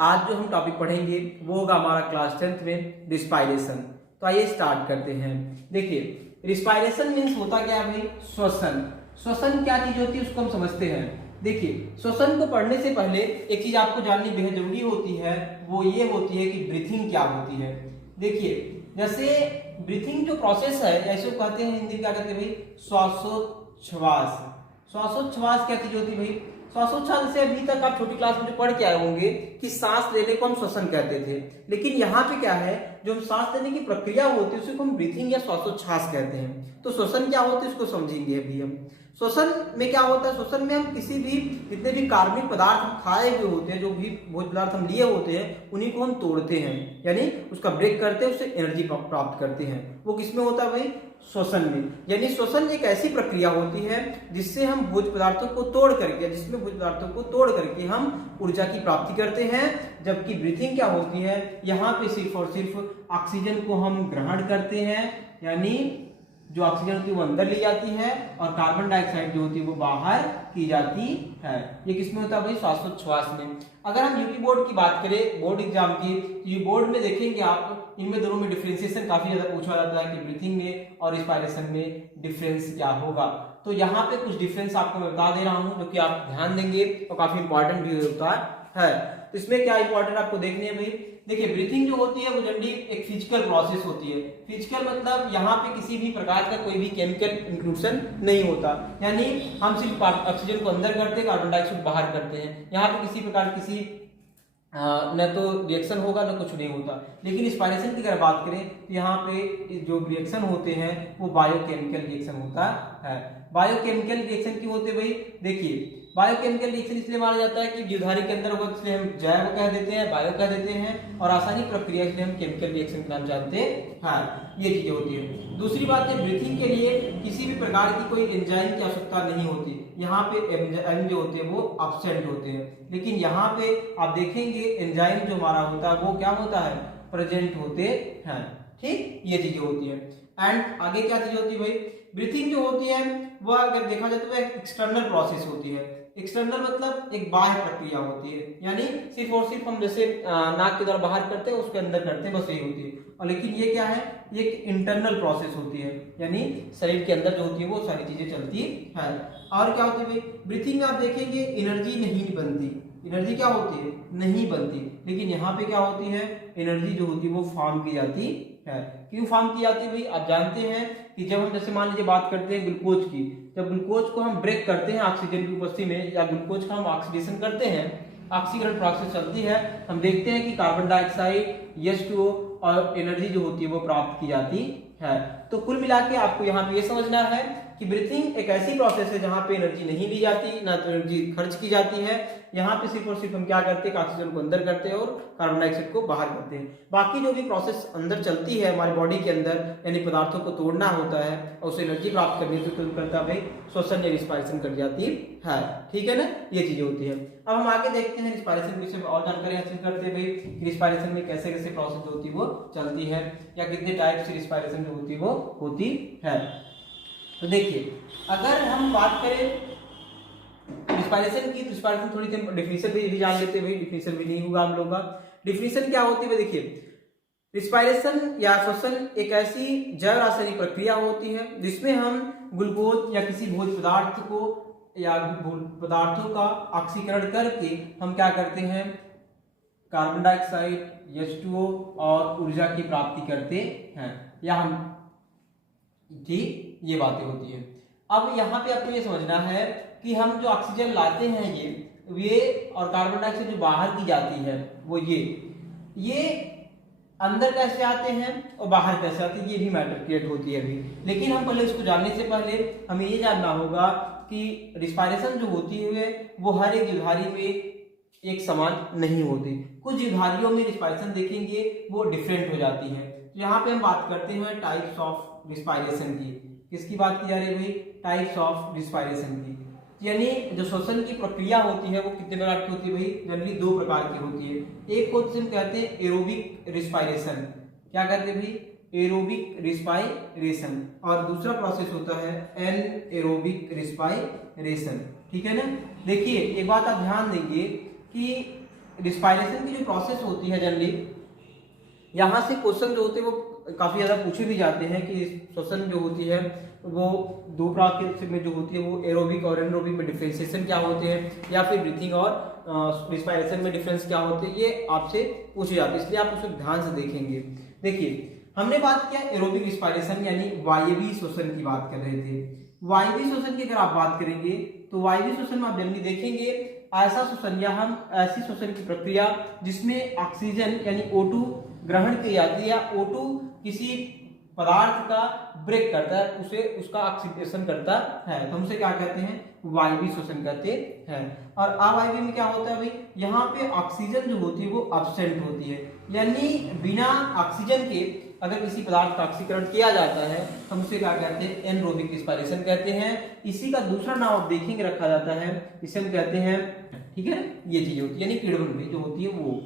आज जो हम टॉपिक पढ़ेंगे वो होगा हमारा क्लास 10th में रिस्पायरेशन। तो आइए स्टार्ट करते हैं। देखिए रिस्पायरेशन मीन्स होता क्या है भाई, श्वसन। श्वसन क्या चीज होती है उसको हम समझते हैं। देखिए श्वसन को पढ़ने से पहले एक चीज आपको जाननी बेहद जरूरी होती है, वो ये होती है कि ब्रीथिंग क्या होती है। देखिए जैसे ब्रीथिंग जो प्रोसेस है, ऐसे कहते हैं हिंदी में क्या कहते हैं भाई, श्वासोच्छ्वास। श्वासोच्छ्वास क्या चीज होती है भाई, श्वासोच्छ्वास से अभी तक आप छोटी क्लास में जो पढ़ के आए होंगे कि सांस लेने को हम श्वसन कहते थे, लेकिन यहाँ पे क्या है, जो हम सांस लेने की प्रक्रिया होती है उसी को हम ब्रीथिंग या श्वासोच्छ्वास कहते हैं। तो श्वसन क्या होता है इसको समझेंगे अभी हम। श्वसन में क्या होता है, श्वसन में हम किसी भी जितने भी कार्बनिक पदार्थ हम खाए हुए होते हैं, जो भी भोज्य पदार्थ हम लिए होते हैं, उन्हीं को हम तोड़ते हैं, यानी उसका ब्रेक करते हैं, उससे एनर्जी प्राप्त करते हैं। वो किसमें होता है भाई, श्वसन में। यानी श्वसन एक ऐसी प्रक्रिया होती है जिससे हम भोज्य पदार्थों को तोड़ करके, जिसमें भोज्य पदार्थों को तोड़ करके हम ऊर्जा की प्राप्ति करते हैं। जबकि ब्रीथिंग क्या होती है, यहाँ पे सिर्फ और सिर्फ ऑक्सीजन को हम ग्रहण करते हैं, यानी जो ऑक्सीजन होती है वो अंदर ली जाती है और कार्बन डाइऑक्साइड जो होती है वो बाहर की जाती है। ये किसमें होता है भाई, श्वासोच्छ्वास में। अगर हम यूपी बोर्ड की बात करें, बोर्ड एग्जाम की, ये बोर्ड में देखेंगे आप, इनमें दोनों में डिफरेंशिएशन काफी ज्यादा पूछा जाता है कि ब्रीथिंग में और रिस्पायरेशन में डिफरेंस क्या होगा। तो यहाँ पे कुछ डिफरेंस आपको मैं बता दे रहा हूँ, जो कि आप ध्यान देंगे और काफी इंपॉर्टेंट भी होता है। तो इसमें क्या इंपॉर्टेंट आपको देखनी है भाई, देखिए ब्रीथिंग जो होती है वो जनरली एक फिजिकल प्रोसेस होती है। फिजिकल मतलब यहाँ पे किसी भी प्रकार का कोई भी केमिकल इंक्लूजन नहीं होता, यानी हम सिर्फ ऑक्सीजन को अंदर करते हैं, कार्बन डाइऑक्साइड बाहर करते हैं। यहाँ पे किसी प्रकार किसी न तो रिएक्शन होगा न कुछ नहीं होता। लेकिन रिस्पायरेशन की अगर बात करें तो यहाँ पे जो रिएक्शन होते हैं वो बायोकेमिकल रिएक्शन होता है। बायोकेमिकल रिएक्शन क्यों होते हैं भाई, देखिए बायोकेमिकल रिएक्शन इसलिए माना जाता है कि जीवधारी के अंदर होगा, इसलिए हम जैव कह देते हैं, बायो कह देते हैं, और रासायनिक प्रक्रिया इसलिए हम केमिकल रिएक्शन के नाम जानते हैं। ये चीजें होती है। दूसरी बात है, ब्रीथिंग के लिए किसी भी प्रकार की कोई एंजाइम की आवश्यकता नहीं होती। यहाँ पे एंजाइम जो होते हैं वो एब्सेंट होते हैं, लेकिन यहाँ पे आप देखेंगे एंजाइम जो हमारा होता है वो क्या होता है, प्रेजेंट होते हैं। ठीक, ये चीजें होती है। एंड आगे क्या चीज होती है भाई, ब्रीथिंग जो होती है वह अगर देखा जाए तो वह एक्सटर्नल प्रोसेस होती है। एक्सटर्नल मतलब एक बाह्य प्रक्रिया होती है, यानी सिर्फ और सिर्फ हम जैसे नाक के द्वारा बाहर करते हैं उसके अंदर करते हैं, बस यही होती है। और लेकिन ये क्या है, ये एक इंटरनल प्रोसेस होती है, यानी शरीर के अंदर जो होती है वो सारी चीजें चलती है। और क्या होती है भाई, ब्रीथिंग में आप देखेंगे एनर्जी नहीं बनती। एनर्जी क्या होती है, नहीं बनती। लेकिन यहाँ पे क्या होती है, एनर्जी जो होती है वो फॉर्म की जाती है। क्यों फॉर्म की जाती है भाई, आप जानते हैं कि जब हम जैसे मान लीजिए बात करते हैं ग्लूकोज की, जब ग्लूकोज को हम ब्रेक करते हैं ऑक्सीजन की उपस्थिति में, या ग्लूकोज का हम ऑक्सीडेशन करते हैं, ऑक्सीकरण प्रोसेस चलती है, हम देखते हैं कि कार्बन डाइऑक्साइड, H2O और एनर्जी जो होती है वो प्राप्त की जाती है। तो कुल मिला के आपको यहाँ पे ये समझना है कि ब्रीथिंग एक ऐसी प्रोसेस है जहां पे एनर्जी नहीं ली जाती, ना तो एनर्जी खर्च की जाती है। यहाँ पे सिर्फ और सिर्फ हम क्या करते हैं, ऑक्सीजन को अंदर करते हैं और कार्बन डाइऑक्साइड को बाहर करते हैं। बाकी जो भी प्रोसेस अंदर चलती है हमारी बॉडी के अंदर, यानी पदार्थों को तोड़ना होता है और उसे एनर्जी प्राप्त करने से करता है भाई, श्वसन या रिस्पायरेशन कर जाती है। ठीक है ना, ये चीजें होती है। अब हम आगे देखते हैं रिस्पायरेशन के विषय में और जानकारी हासिल करते हैं भाई, रिस्पायरेशन में कैसे कैसे प्रोसेस जो होती है वो चलती है, या कितने टाइप से रिस्पायरेशन जो होती है वो होती है। तो देखिए अगर हम बात करें रिस्पायरेशन की, तो रिस्पायरेशन थोड़ी सी डिफिनेशन भी जान लेते हैं भाई, डिफिनेशन भी नहीं होगा हम लोग का। डिफिनेशन क्या होती है, देखिए रिस्पायरेशन या श्वसन एक ऐसी जैव रासायनिक प्रक्रिया होती है जिसमें हम ग्लूकोज या किसी भोज्य पदार्थ को या पदार्थों का ऑक्सीकरण करके हम क्या करते हैं, कार्बन डाइऑक्साइड, H2O और ऊर्जा की प्राप्ति करते हैं, या हम, ठीक, ये बातें होती है। अब यहाँ पे आपको ये समझना है कि हम जो ऑक्सीजन लाते हैं ये और कार्बन डाइऑक्साइड जो बाहर की जाती है वो ये अंदर कैसे आते हैं और बाहर कैसे आते हैं, ये भी मैटर क्रिएट होती है अभी। लेकिन हम पहले इसको जानने से पहले हमें ये जानना होगा कि रिस्पायरेशन जो होती है वो हर एक जीवधारी में एक समान नहीं होती। कुछ जीवधारियों में रिस्पायरेशन देखेंगे वो डिफरेंट हो जाती है। तो यहाँ पे हम बात करते हैं टाइप्स ऑफ रिस्पायरेशन की। किसकी बात की जा रही है भाई, टाइप्स ऑफ रिस्पायरेशन की। यानी जो श्वसन की प्रक्रिया होती है वो कितने प्रकार की होती है भाई, जनरली दो प्रकार की होती है। एक होती है कहते हैं एरोबिक रिस्पायरेशन, क्या कहते हैं भाई, एरोबिक रिस्पायरेशन, और दूसरा प्रोसेस होता है एनएरोबिक रिस्पायरेशन। ठीक है ना। देखिए एक बात आप ध्यान देंगे कि रिस्पायरेशन की जो प्रोसेस होती है जनरली, यहाँ से क्वेश्चन जो होते हैं वो काफी ज्यादा पूछे भी जाते हैं कि श्वसन जो होती है वो दो प्रकार में जो होती है, वो एरोबिक और एनरोबिक में डिफरेंशिएशन क्या होते हैं, या फिर ब्रीथिंग और रिस्पायरेशन में डिफरेंस क्या होते हैं, ये आपसे पूछे जाते हैं, इसलिए आप उसको ध्यान से देखेंगे। देखिए हमने बात किया एरोबिक रिस्पायरेशन यानी वायवीय श्वसन की बात कर रहे थे। वायवीय श्वसन की अगर आप बात करेंगे तो वायवीय श्वसन में आप जनरली देखेंगे ऐसा श्वसन या हम ऐसी श्वसन की प्रक्रिया जिसमें ऑक्सीजन यानी O2 ग्रहण की जाती है या O2 किसी पदार्थ का ब्रेक करता है, उसे उसका ऑक्सीडेशन करता है, तो हमसे क्या कहते हैं, वायवीय श्वसन कहते हैं। और अवायवीय में क्या होता है भाई, यहाँ पे ऑक्सीजन जो होती है वो एब्सेंट होती है, यानी बिना ऑक्सीजन के अगर किसी पदार्थ का ऑक्सीकरण किया जाता है हम उसे क्या कहते हैं, एनरोबिक रिस्पायरेशन कहते हैं। इसी का दूसरा नाम आप देखेंगे रखा जाता है, इसे हम कहते हैं, ठीक है, ये चीज होती है यानी किण्वन में जो होती है वो।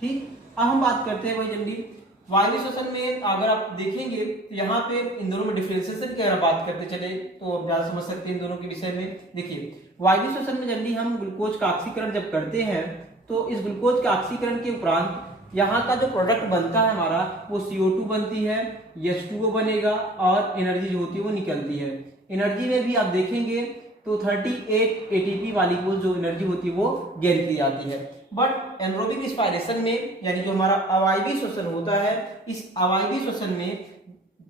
ठीक, अब हम बात करते हैं भाई जल्दी वायवीय श्वसन में अगर आप देखेंगे तो यहाँ पे इन दोनों में डिफरेंशिएशन की अगर बात करते चले तो आप ज्यादा समझ सकते हैं इन दोनों के विषय में। देखिए वायवीय श्वसन में जनरली हम ग्लूकोज का ऑक्सीकरण जब करते हैं तो इस ग्लूकोज के ऑक्सीकरण के उपरांत यहाँ का जो प्रोडक्ट बनता है हमारा वो CO2 बनती है, H2O बनेगा और एनर्जी जो होती है वो निकलती है। एनर्जी में भी आप देखेंगे तो 38 ATP मॉलिक्यूल जो एनर्जी होती है वो गेन की जाती है। बट एनरोबिक रिस्पायरेशन में यानी जो हमारा अवायवीय श्वसन होता है, इस अवायवीय श्वसन में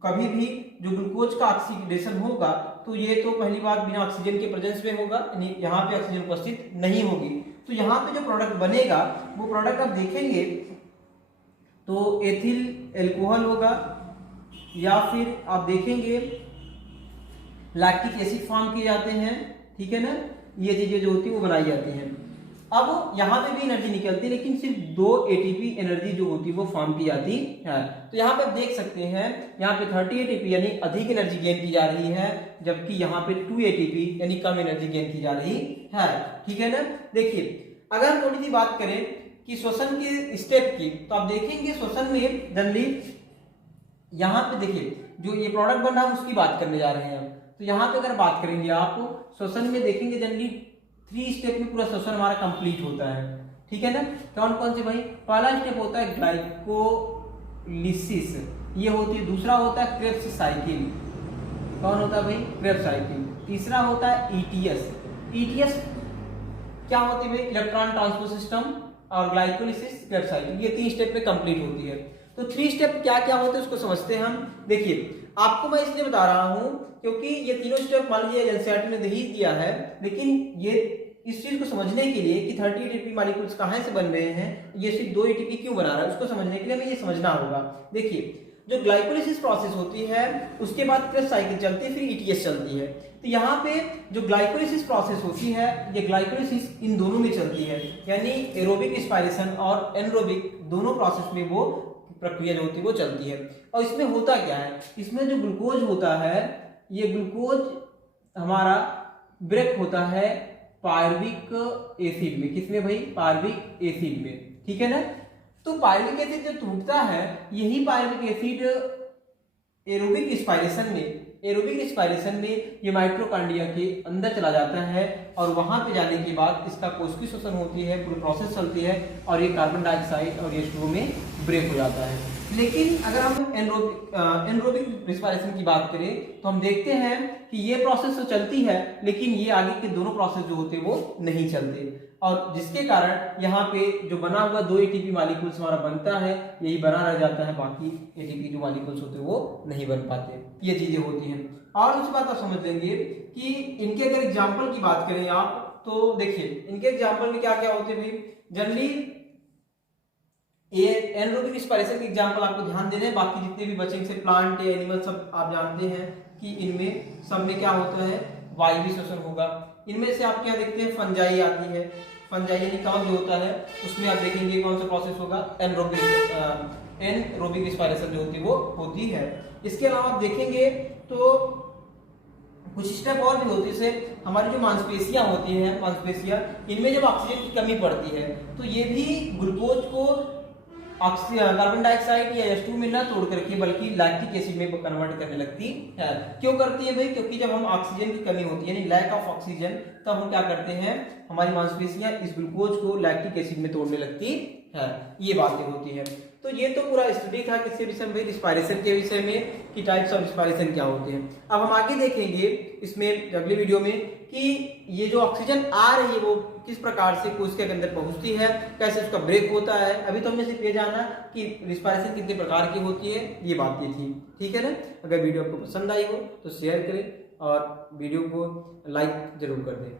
कभी भी जो ग्लूकोज का ऑक्सीडेशन होगा तो ये तो पहली बात बिना ऑक्सीजन के प्रेजेंस में होगा, यानी यहाँ पे ऑक्सीजन उपस्थित नहीं होगी। तो यहाँ पे जो प्रोडक्ट बनेगा वो प्रोडक्ट आप देखेंगे तो एथिल एल्कोहल होगा या फिर आप देखेंगे लैक्टिक एसिड फॉर्म किए जाते हैं, ठीक है ना, ये चीजें जो होती है वो बनाई जाती हैं। अब यहाँ पे भी एनर्जी निकलती है लेकिन सिर्फ 2 ATP एनर्जी जो होती है वो फॉर्म की जाती है। तो यहाँ पे आप देख सकते हैं यहाँ पे 30 ATP यानी अधिक एनर्जी गेन की जा रही है, जबकि यहाँ पे 2 ATP यानी कम एनर्जी गेन की जा रही है, ठीक है ना। देखिए अगर हम थोड़ी सी बात करें कि श्वसन के स्टेप की तो आप देखेंगे श्वसन में जनरली यहाँ पे देखिए जो ये प्रोडक्ट बन रहा है उसकी बात करने जा रहे हैं हम। तो यहाँ पे अगर बात करेंगे आप श्वसन में देखेंगे जनरली 3 स्टेप में पूरा श्वसन हमारा कंप्लीट होता है, ठीक है ना। कौन कौन से भाई, पहला स्टेप होता है ग्लाइकोलिसिस, ये होती है, दूसरा होता है क्रेब्स साइकिल, कौन होता है भाई, क्रेब्स साइकिल, तीसरा होता है ETS क्या होती है भाई, इलेक्ट्रॉन ट्रांसपोर्ट सिस्टम, और ग्लाइकोलिसिस क्रेब्स साइकिल, ये 3 स्टेप में कंप्लीट होती है। तो 3 स्टेप क्या क्या होते हैं उसको समझते हैं हम। देखिए आपको मैं इसलिए बता रहा हूं क्योंकि ये तीनों स्टेप मान लीजिए एनसीईआरटी ने नहीं दिया है, लेकिन ये इस चीज को समझने के लिए कि 30 ATP मॉलिक्यूल्स कहां से बन रहे हैं, ये सिर्फ 2 ATP क्यों बना रहा है, उसको समझने के लिए हमें ये समझना होगा। देखिए जो ग्लाइकोलिसिस प्रोसेस होती है उसके बाद क्रेब्स साइकिल चलती है, फिर ETS चलती है। तो यहाँ पे जो ग्लाइकोलिसिस प्रोसेस होती है ये ग्लाइकोलिसिस इन दोनों में चलती है, यानी एरोबिक रिस्पायरेशन और एनरोबिक दोनों प्रोसेस में वो प्रक्रिया जो होती है वो चलती है। और इसमें होता क्या है, इसमें जो ग्लूकोज होता है ये ग्लूकोज हमारा ब्रेक होता है पायरुविक एसिड में, किसमें भाई, पायरुविक एसिड में, ठीक है ना। तो पायरुविक एसिड जो टूटता है यही पायरुविक एसिड एरोबिक रिस्पायरेशन में ये माइटोकॉन्ड्रिया के अंदर चला जाता है और वहां पे जाने के बाद इसका कोशिकीय श्वसन होती है, पूरी प्रोसेस चलती है और ये कार्बन डाइऑक्साइड और H2O में ब्रेक हो जाता है। लेकिन अगर हम एनरोबिक रिस्पायरेशन की बात करें तो हम देखते हैं कि ये प्रोसेस तो चलती है लेकिन ये आगे के दोनों प्रोसेस जो होते हैं वो नहीं चलते, और जिसके कारण यहाँ पे जो बना हुआ 2 ATP मॉलिक्यूल्स हमारा बनता है यही बना रह जाता है, बाकी ATP जो मॉलिक्यूल्स होते हैं वो नहीं बन पाते, ये चीजें होती हैं। और दूसरी बात आप समझ लेंगे कि इनके अगर एग्जाम्पल की बात करें आप तो देखिए इनके एग्जाम्पल में क्या क्या होते हैं भाई, जनरली ये एनरोबिक रिस्पायरेशन के एग्जाम्पल आपको ध्यान देने हैं, बाकी जितने भी बचे से प्लांट या एनिमल सब आप जानते हैं कि इनमें सब में क्या होता है, वायवीय श्वसन होगा। इनमें से आप क्या देखते हैं, फंजाई आती है, फंजाई यानी कवक जो होता है उसमें आप देखेंगे कौन सा प्रोसेस होगा, एनरोबिक रिस्पायरेशन जो होती है वो होती है। इसके अलावा आप देखेंगे तो कुछ स्टेप और भी होती है, जैसे हमारी जो मांसपेशियां होती हैं, मांसपेशियां इनमें जब ऑक्सीजन की कमी पड़ती है तो ये भी ग्लूकोज को कार्बन डाइऑक्साइड या H2 में ना तोड़ करके बल्कि लैक्टिक एसिड में कन्वर्ट करने लगती है। क्यों करती है भाई, क्योंकि जब हम ऑक्सीजन की कमी होती है यानी लैक ऑफ ऑक्सीजन, तब हम क्या करते हैं हमारी मांसपेशियां इस ग्लूकोज को लैक्टिक एसिड में तोड़ने लगती है। ये बातें होती है। तो ये तो पूरा स्टडी था किसके विषय में, रिस्पायरेशन के विषय में, कि टाइप्स ऑफ रिस्पायरेशन क्या होते हैं। अब हम आगे देखेंगे इसमें अगले वीडियो में कि ये जो ऑक्सीजन आ रही है वो किस प्रकार से कोशिका के अंदर पहुंचती है, कैसे उसका ब्रेक होता है। अभी तो हमने सिर्फ ये जाना कि रिस्पायरेशन कितने प्रकार की होती है, ये बातें थी। ठीक है ना। अगर वीडियो आपको पसंद आई हो तो शेयर करें और वीडियो को लाइक जरूर कर दें।